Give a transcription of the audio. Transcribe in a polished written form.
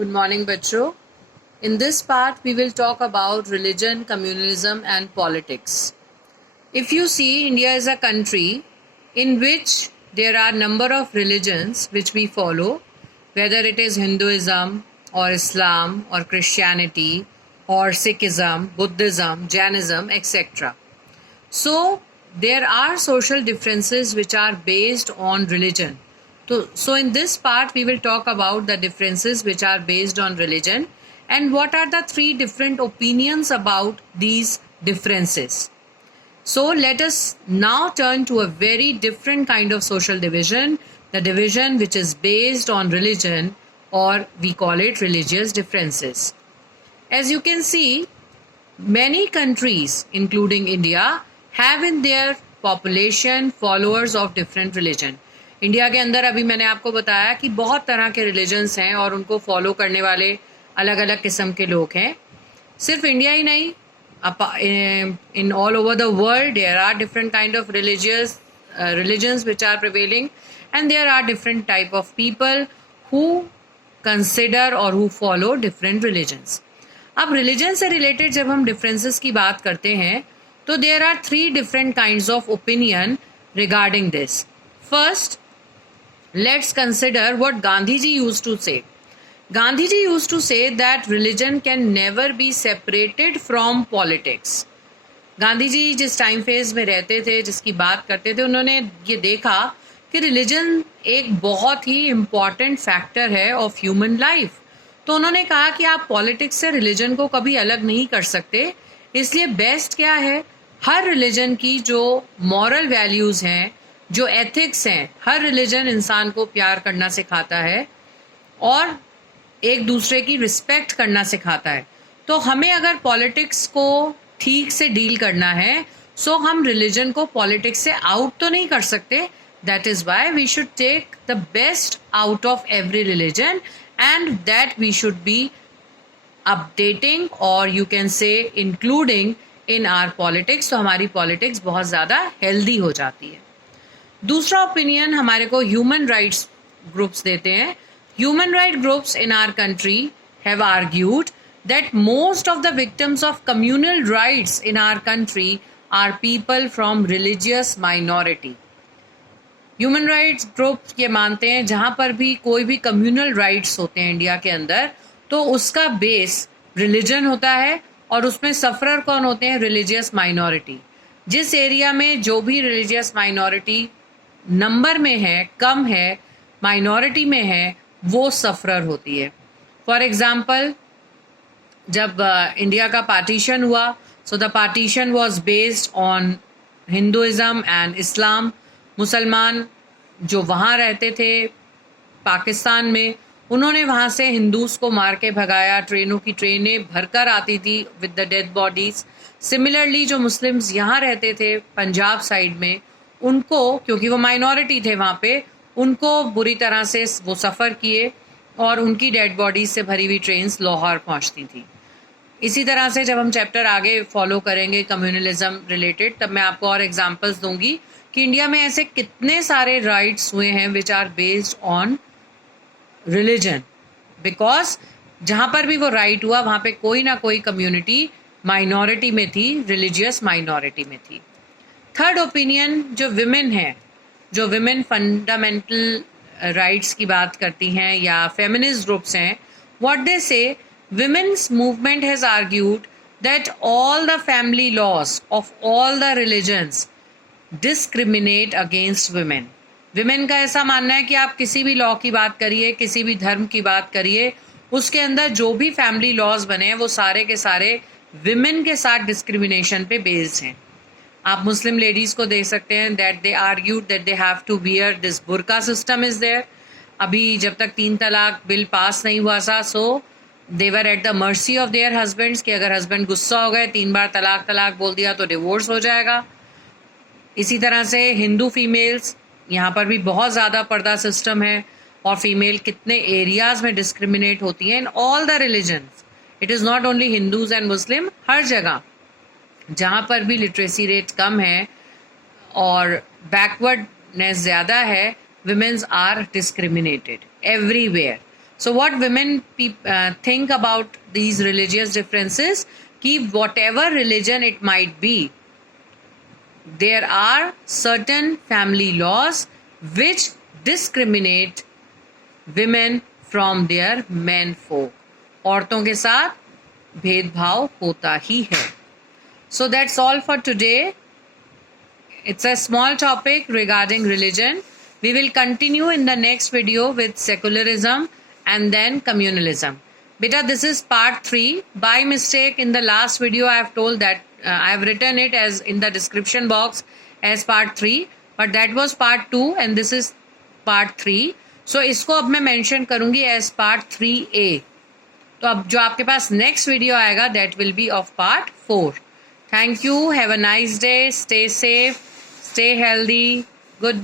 Good morning, बच्चों. In this part, we will talk about religion, communalism, and politics. If you see, India is a country in which there are number of religions which we follow, whether it is Hinduism or Islam or Christianity or Sikhism, Buddhism, Jainism, etc. So there are social differences which are based on religion. So in this part we will talk about the differences which are based on religion and what are the three different opinions about these differences. So let us now turn to a very different kind of social division, the division which is based on religion, or we call it religious differences. As you can see, many countries, including India, have in their population followers of different religion. India के अंदर अभी मैंने आपको बताया कि बहुत तरह के रिलीजन्स हैं और उनको फॉलो करने वाले अलग अलग किस्म के लोग हैं. सिर्फ इंडिया ही नहीं, in all over the world there are different kind of religions which are prevailing, and there are different type of people who consider or who follow different religions. अब रिलीजन से रिलेटेड जब हम differences की बात करते हैं तो there are three different kinds of opinion regarding this. First, let's consider what Gandhiji used to say. Gandhiji used to say that religion can never be separated from politics. Gandhi ji जिस time phase में रहते थे, जिसकी बात करते थे, उन्होंने ये देखा कि रिलीजन एक बहुत ही इम्पॉर्टेंट फैक्टर है ऑफ ह्यूमन लाइफ. तो उन्होंने कहा कि आप पॉलिटिक्स से रिलीजन को कभी अलग नहीं कर सकते. इसलिए बेस्ट क्या है, हर रिलीजन की जो मॉरल वैल्यूज़ हैं, जो एथिक्स हैं, हर रिलीजन इंसान को प्यार करना सिखाता है और एक दूसरे की रिस्पेक्ट करना सिखाता है. तो हमें अगर पॉलिटिक्स को ठीक से डील करना है, सो हम रिलीजन को पॉलिटिक्स से आउट तो नहीं कर सकते. That is why we should take the best out of every religion and that we should be updating और you can say including in our politics. तो हमारी पॉलिटिक्स बहुत ज़्यादा हेल्दी हो जाती है. दूसरा ओपिनियन हमारे को ह्यूमन राइट्स ग्रुप्स देते हैं. Human right groups in our country have argued that most of the victims of communal riots in our country are people from religious minority. Human rights group ये मानते हैं जहाँ पर भी कोई भी कम्युनल राइट्स होते हैं इंडिया के अंदर, तो उसका बेस रिलीजन होता है और उसमें सफरर कौन होते हैं, रिलीजियस माइनॉरिटी. जिस एरिया में जो भी रिलीजियस माइनॉरिटी नंबर में है, कम है, माइनॉरिटी में है, वो सफरर होती है. फॉर एग्जाम्पल, जब इंडिया का पार्टीशन हुआ, so the partition was based on Hinduism and Islam. मुसलमान जो वहाँ रहते थे पाकिस्तान में, उन्होंने वहाँ से हिंदूज़ को मार के भगाया. ट्रेनों की ट्रेनें भरकर आती थी with the dead bodies. Similarly जो मुस्लिम्स यहाँ रहते थे पंजाब साइड में, उनको, क्योंकि वो माइनॉरिटी थे वहाँ पे, उनको बुरी तरह से वो सफ़र किए और उनकी डेड बॉडीज़ से भरी हुई ट्रेन्स लाहौर पहुँचती थी. इसी तरह से जब हम चैप्टर आगे फॉलो करेंगे कम्युनलिज्म रिलेटेड, तब मैं आपको और एग्जांपल्स दूंगी कि इंडिया में ऐसे कितने सारे राइट्स हुए हैं which are based on religion. Because जहाँ पर भी वो राइट हुआ वहाँ पे कोई ना कोई कम्युनिटी माइनॉरिटी में थी, रिलीजियस माइनॉरिटी में थी. थर्ड ओपिनियन जो विमेन है, जो विमेन फंडामेंटल राइट्स की बात करती हैं या फेमिनिस्ट ग्रुप्स हैं, what they say, women's movement has argued that all the family laws of all the religions discriminate against women. Women का ऐसा मानना है कि आप किसी भी लॉ की बात करिए, किसी भी धर्म की बात करिए, उसके अंदर जो भी फैमिली लॉज बने हैं वो सारे के सारे विमेन के साथ डिस्क्रिमिनेशन पे बेस्ड हैं. आप मुस्लिम लेडीज़ को देख सकते हैं that they argued that they have to wear this burqa system is there. अभी जब तक 3 तलाक बिल पास नहीं हुआ था, so they were at the mercy of their husbands कि अगर हस्बैंड गुस्सा हो गए, 3 बार तलाक बोल दिया तो डिवोर्स हो जाएगा. इसी तरह से हिंदू फीमेल्स, यहाँ पर भी बहुत ज़्यादा पर्दा सिस्टम है और फीमेल कितने एरियाज़ में डिस्क्रिमिनेट होती हैं in all the religions. It is not only Hindus and Muslim, हर जगह जहाँ पर भी लिटरेसी रेट कम है और बैकवर्डनेस ज़्यादा है, women's are discriminated everywhere. So what women think about these religious differences, कि whatever religion it might be, there are certain family laws which discriminate women from their men folk. औरतों के साथ भेदभाव होता ही है. So that's all for today. It's a small topic regarding religion. We will continue in the next video with secularism and then communalism. Beta, this is part 3. By mistake, in the last video, I have told that I have written it as in the description box as part 3. But that was part 2 and this is part 3. So, इसको अब मैं mention करूँगी as part 3A. तो अब जो आपके पास next video आएगा, that will be of part 4. Thank you. Have a nice day. Stay safe. Stay healthy. Good.